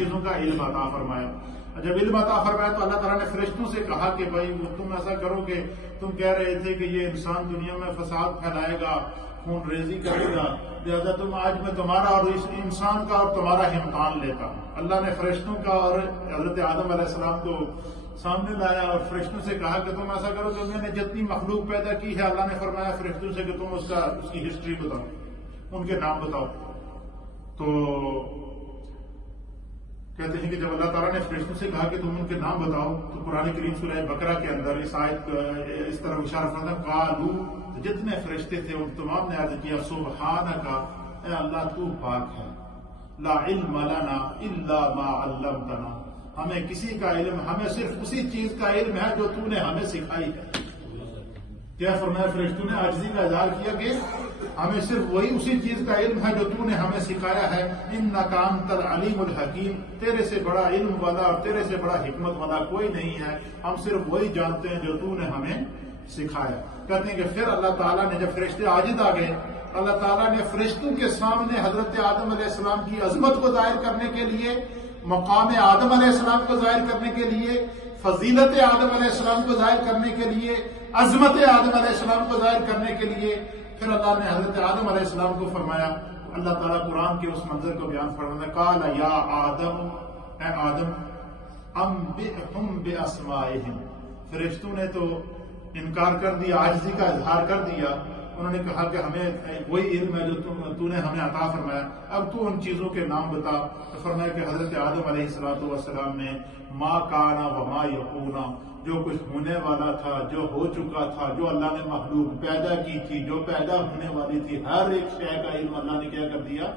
چیزوں کا علم عطا فرمایا. جب علم عطا فرمایا تو اللہ تعالیٰ نے فرشتوں سے کہا کہ بھائی تم ایسا کرو کہ تم کہہ رہے تھے کہ یہ انسان دنیا میں فساد پھیلائے گا، خون ریزی کرے گا، لہٰذا تم آج میں تمہارا اور اس انسان کا اور تمہارا امتحان لیتا ہوں. اللہ نے فرشتوں کا اور حضرت آدم علیہ السلام کو سامنے لایا اور فرشتوں سے کہا کہ تم ایسا کرو کہ میں نے جتنی مخلوق پیدا کی ہے، اللہ نے فرمایا فرشتوں سے کہ تم اس کی ہسٹری بتاؤ، ان کے نام بتاؤ. تو کہتے ہیں کہ جب اللہ تعالیٰ نے فرشتوں سے کہا کہ تم ان کے نام بتاؤ تو قرآن کریم سورہ بقرہ کے اندر اس آیت اس طرح اشارہ فرمایا قالو، جتنے فرشتے تھے ان تمام نے عرض کیا سبحانک، اے اللہ تو پاک ہے، لا علم لنا الا ما علمتنا، ہمیں کسی کا علم، ہمیں صرف اسی چیز کا علم ہے جو تو نے ہمیں سکھائی ہے. کیا فرمایا فرشتوں نے عاجزی کا اظہار کیا کہ ہمیں صرف وہی اسی چیز کا علم ہے جو تو نے ہمیں سکھایا ہے. انک انت العلیم الحکیم، تیرے سے بڑا علم والا اور تیرے سے بڑا حکمت والا کوئی نہیں ہے، ہم صرف وہی جانتے ہیں جو تو نے ہمیں سکھایا. کہتے ہیں کہ پھر اللہ تعالیٰ نے جب فرشتے عاجز آ گئے، اللہ تعالیٰ نے فرشتوں کے سامنے حضرت آدم علیہ السلام کی عظمت کو ظاہر کرنے کے لیے، مقام آدم علیہ السلام کو ظاہر کرنے کے لیے، فضیلت آدم علیہ السلام کو ظاہر کرنے کے لیے، عظمت آدم علیہ السلام کو ظاہر کرنے کے لیے پھر اللہ نے حضرت آدم علیہ السلام کو فرمایا. اللہ تعالیٰ قرآن کے اس منظر کو بیان فرماتا ہے قال یا آدم، اے آدم، انبئہم باسمائہم. فرشتوں نے تو انکار کر دیا، عاجزی کا اظہار کر دیا. انہوں نے کہا کہ ہمیں وہی علم ہے جو تو نے ہمیں عطا فرمایا، اب تو ان چیزوں کے نام بتا. فرمایا کہ حضرت آدم علیہ السلام نے ما کانا وما یکونا، جو کچھ ہونے والا تھا، جو ہو چکا تھا، جو اللہ نے مخلوق پیدا کی تھی، جو پیدا ہونے والی تھی، ہر ایک شے کا علم اللہ نے کیا کر دیا،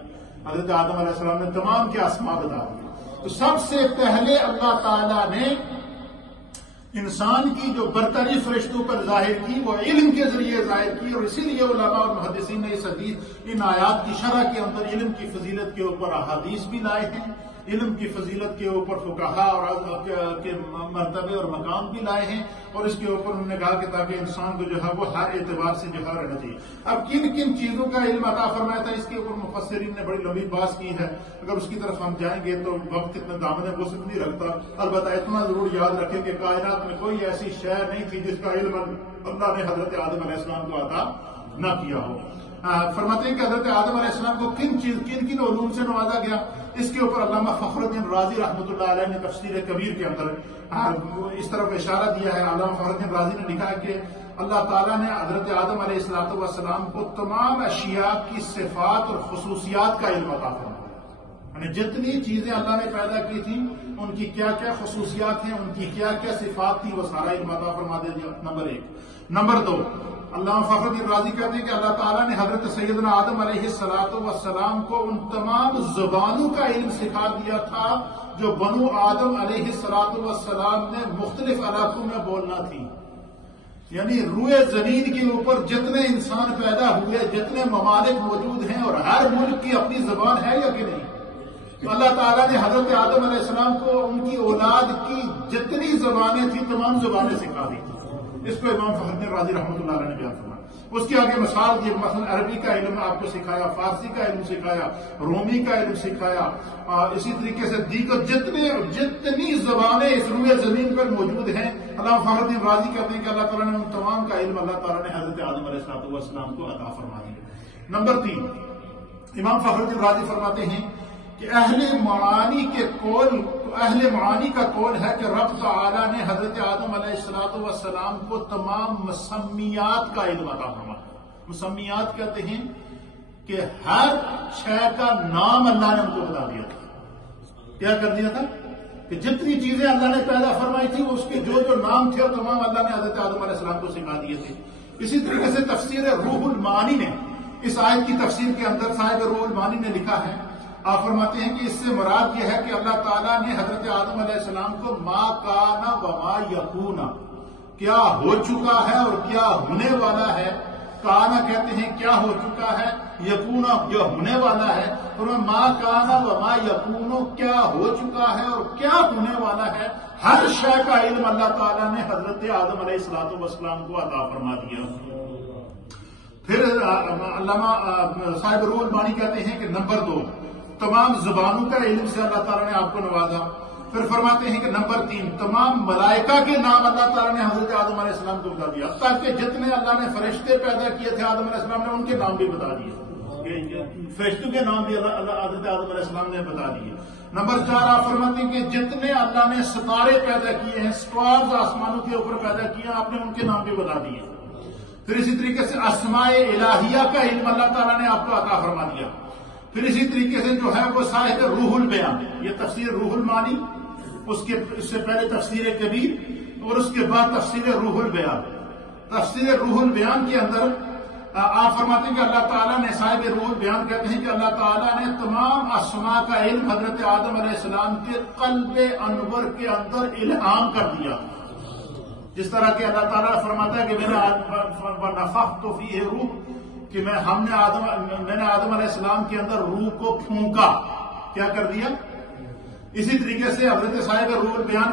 حضرت آدم علیہ السلام نے تمام کے اسماء بتا دیا. تو سب سے پہلے اللہ تعالیٰ نے انسان کی جو برتری فرشتوں پر ظاہر کی وہ علم کے ذریعے ظاہر کی، اور اسی لیے علماء اور محدثین نے اس حدیث ان آیات کی شرح کے اندر علم کی فضیلت کے اوپر احادیث بھی لائے ہیں، علم کی فضیلت کے اوپر فقہا اور کے مرتبے اور مقام بھی لائے ہیں، اور اس کے اوپر انہوں نے کہا کہ تاکہ انسان کو جو ہے وہ ہر اعتبار سے جو ہے رہنا چاہیے. اب کن کن چیزوں کا علم عطا فرمایا تھا اس کے اوپر مفسرین نے بڑی لمبی بحث کی ہے. اگر اس کی طرف ہم جائیں گے تو وقت اتنا دامن وسعت نہیں رکھتا. البتہ اتنا ضرور یاد رکھیں کہ کائنات میں کوئی ایسی شے نہیں تھی جس کا علم اللہ نے حضرت آدم علیہ السلام کو عطا نہ کیا ہو. فرماتے ہیں کہ حضرت آدم علیہ السلام کو کن کن علوم سے نوازا گیا. اس کے اوپر علامہ فخر الدین رازی رحمۃ اللہ علیہ نے تفسیر کبیر کے اندر اس طرف اشارہ دیا ہے. علامہ فخر الدین رازی نے لکھا ہے کہ اللہ تعالیٰ نے حضرت آدم علیہ السلام کو تمام اشیاء کی صفات اور خصوصیات کا علم عطا فرمایا. یعنی جتنی چیزیں اللہ نے پیدا کی تھیں ان کی کیا کیا خصوصیات ہیں، ان کی کیا کیا صفات تھی، وہ سارا علم عطا فرما دیا. نمبر 1. نمبر 2، علامہ فخر الدین رازی کہتے ہیں کہ اللہ تعالیٰ نے حضرت سیدنا آدم علیہ السلام کو ان تمام زبانوں کا علم سکھا دیا تھا جو بنو آدم علیہ السلام نے مختلف علاقوں میں بولنا تھی. یعنی روئے زمین کے اوپر جتنے انسان پیدا ہوئے، جتنے ممالک موجود ہیں، اور ہر ملک کی اپنی زبان ہے یا کہ نہیں، تو اللہ تعالیٰ نے حضرت آدم علیہ السلام کو ان کی اولاد کی جتنی زبانیں تھیں تمام زبانیں سکھا دی. اس کو امام فخر الدین رازی رحمۃ اللہ علیہ نے بیان فرمایا. اس کے آگے مثال دی، مثلا عربی کا علم آپ کو سکھایا، فارسی کا علم سکھایا، رومی کا علم سکھایا، اسی طریقے سے دیگر جتنی زبانیں اس روئے زمین پر موجود ہیں، علامہ فخر الدین رازی کہتے ہیں کہ اللہ تعالیٰ نے ان تمام کا علم اللہ تعالیٰ نے حضرت آدم علیہ السلام کو عطا فرما دیا. نمبر 3، امام فخر الدین رازی فرماتے ہیں کہ اہل معانی کا قول ہے کہ رب تعالیٰ نے حضرت آدم علیہ السلام کو تمام مسمیات کا علم عطا فرمایا. مسمیات کہتے ہیں کہ ہر شے کا نام اللہ نے ان کو بتا دیا تھا. کیا کر دیا تھا کہ جتنی چیزیں اللہ نے پیدا فرمائی تھی اس کے جو نام تھے تمام اللہ نے حضرت آدم علیہ السلام کو سکھا دیے تھے. اسی طریقے سے تفسیر روح المعانی نے اس آیت کی تفسیر کے اندر صاحب روح المعانی نے لکھا ہے، آپ فرماتے ہیں کہ اس سے مراد یہ ہے کہ اللہ تعالیٰ نے حضرت آدم علیہ السلام کو ما کانا وما یکونا، کیا ہو چکا ہے اور کیا ہونے والا ہے. کانا کہتے ہیں کیا ہو چکا ہے، یکونا جو ہونے والا ہے. تو ما کانا وما یکونو، کیا ہو چکا ہے اور کیا ہونے والا ہے، ہر شے کا علم اللہ تعالیٰ نے حضرت آدم علیہ السلام کو عطا فرما دیا. پھر علامہ صاحب روح المعانی کہتے ہیں کہ نمبر 2، تمام زبانوں کا علم سے اللہ تعالیٰ نے آپ کو نوازا. پھر فرماتے ہیں کہ نمبر 3 تمام ملائکہ کے نام اللہ تعالیٰ نے حضرت آدم علیہ السلام کو بتا دیا، تاکہ جتنے اللہ نے فرشتے پیدا کیے تھے آدم علیہ السلام نے ان کے نام بھی بتا دیے، فرشتوں کے نام بھی حضرت آدم علیہ السلام نے بتا دیے. نمبر 4 آپ فرماتے ہیں کہ جتنے اللہ نے ستارے پیدا کیے ہیں، سٹارز آسمانوں کے اوپر پیدا کیے ہیں، آپ نے ان کے نام بھی بتا دیے. پھر اسی طریقے سے اسماء الہیہ کا علم اللہ تعالیٰ نے آپ کو عطا فرما دیا. پھر اسی طریقے سے جو ہے وہ صاحب روح البیان، یہ تفسیر روح المعانی، اس سے پہلے تفسیر کبیر اور اس کے بعد تفسیر روح البیان. تفسیر روح البیان کے اندر آپ فرماتے ہیں کہ اللہ تعالیٰ نے صاحب روح البیان کہتے ہیں کہ اللہ تعالیٰ نے تمام اسماء کا علم حضرت آدم علیہ السلام کے قلب انور کے اندر الہام کر دیا. جس طرح کہ اللہ تعالیٰ فرماتا ہے کہ میں نے نفخت فیہ روح، کہ میں نے آدم علیہ السلام کے اندر روح کو پھونکا، کیا کر دیا. اسی طریقے سے حضرت صاحب روح البیان